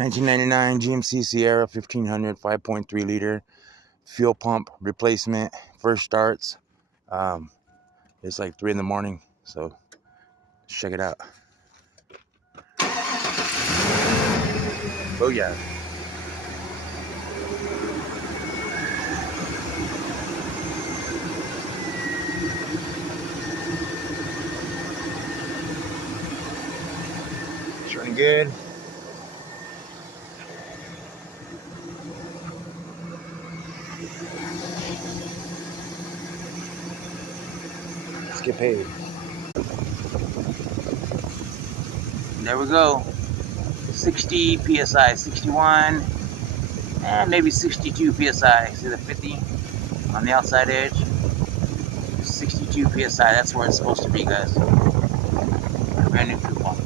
1999 GMC Sierra 1500 5.3 liter fuel pump replacement. First starts. It's like 3 in the morning, so check it out. Oh yeah. It's running good. Let's get paid. There we go. 60 psi, 61, and maybe 62 psi. See the 50 on the outside edge? 62 psi. That's where it's supposed to be, guys. Brand new fuel pump.